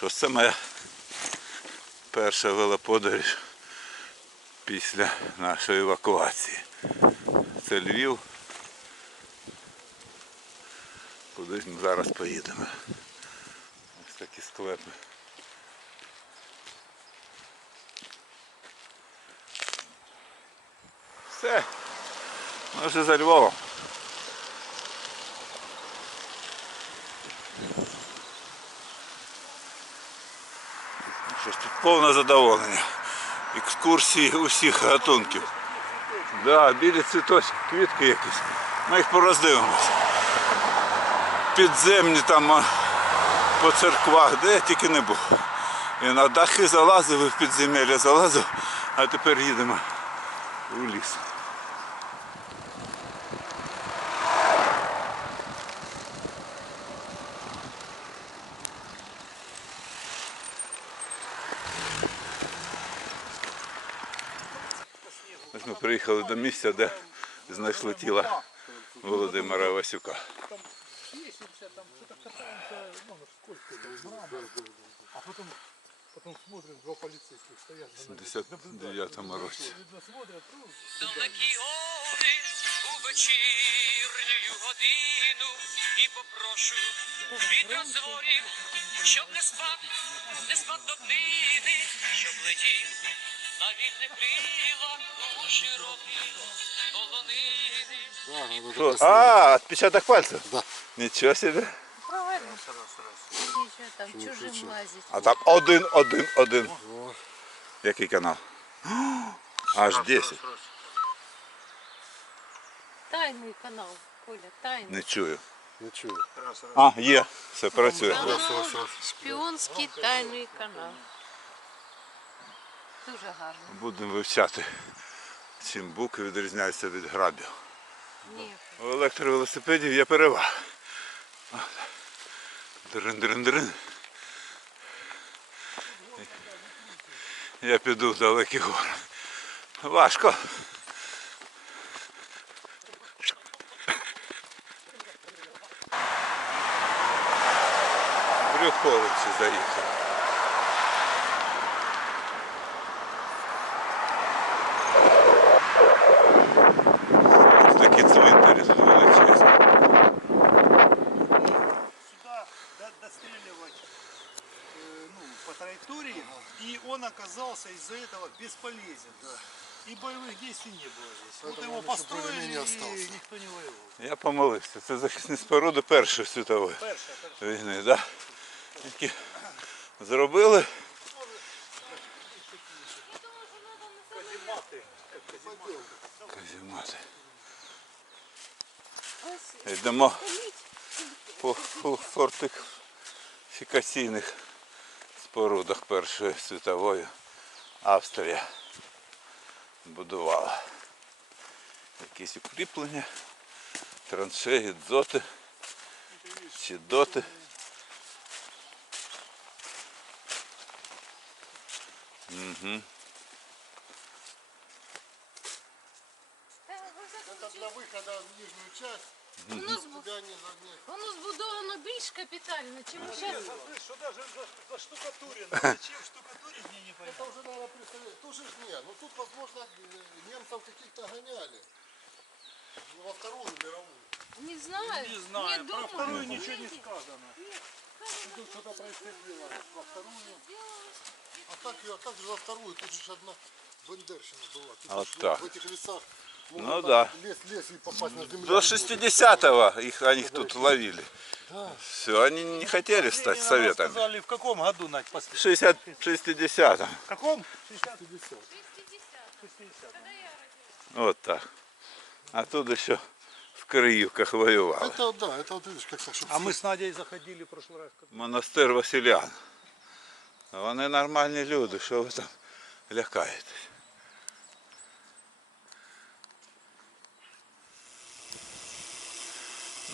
що це моя перша велоподорож після нашої евакуації. Це Львів. Кудись ми зараз поїдемо. Ось такі склепи. Все. Ми вже за Львовом. Повне задоволення. Екскурсії усіх гатунків. Да, білі цвіточки, квітки якісь. Ми їх пороздивимося. Підземні там по церквах, де я тільки не був. І на дахи залазив, і в підземелля залазив, а тепер їдемо у ліс. Ось ми приїхали до місця, де знайшли тіло Володимира Васюка. А потом, потом два полицейских стоят. В 79-му році. Далекі гори у вечірню годину і попрошу від розворів, щоб не спав, не спав до днини, щоб летів на вільне крила у широкі полонини. А, отпечаток пальцев? Да. Нічого собі. Правильно. Нічого там чужим лазить. А там один, один, один. Який канал? Аж 10. Тайний канал, Коля, тайний. Не чую. Не чую. А, є. Все працює. Канал, шпіонський тайний канал. Дуже гарно. Будемо вивчати, чим буки відрізняються від грабів. Ні. У електровелосипедів є перевага. Дрин-дрин-дрин. Я піду в далекі гори. Важко. Брюховичі заїхав. Ось такі цвинтарі тут величезні. сюда до- достреливать э, ну, по траектории, и он оказался из-за этого бесполезен. И боевых действий не было здесь. Вот его еще построили, более-менее и остался. никто не воевал. Я помилився. Це захисні споруди Першої світової Перша, перша. війни, да? які зробили. Каземати. Йдемо по фортифікаційних спорудах Першої світової Австрія будувала. Якісь укріплення, траншеї, дзоти чи. Угу. Для выхода в нижнюю часть. Воно, збу- Тебя не загнет. воно збудовано більш капітально, чим зараз. Что даже за, заштукатурено. Зачем штукатурить, мне не понятно. Это уже надо представлять. Тут же ж не. Ну тут, возможно, э, немцев каких-то гоняли. Ну, Во Вторую мировую. Не знаю. Не знаю, Не про думаю. вторую ничего не сказано. Тут что-то происходило во Вторую. А так, а как же во Вторую? Тут же ж одна бандерщина была. Тут Вот ж так. В этих лесах. Ну можно да. Лес, лес и попасть на землю. До 60-го их, они их тут ловили. Все, они не хотели стать Ленина советами. сказали, в каком году, Надь, В после? 60 60 В каком? 60. 50. Вот так. А тут еще в Криївках воювали. Это да, это вот видишь, как Саша. А мы с Надей заходили в прошлый раз. Монастир Василян. Вони нормальні люди, що ви там лякаєтесь?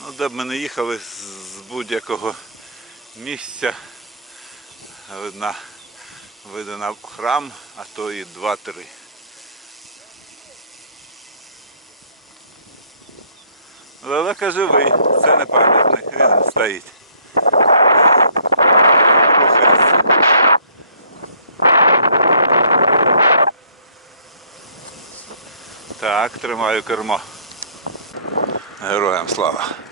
Ну, Де б ми не їхали з будь-якого місця, видно, видно храм, а то і два-три. Лелека живий, це не пам'ятник, він стоїть. Так, тримаю кермо. Героям слава.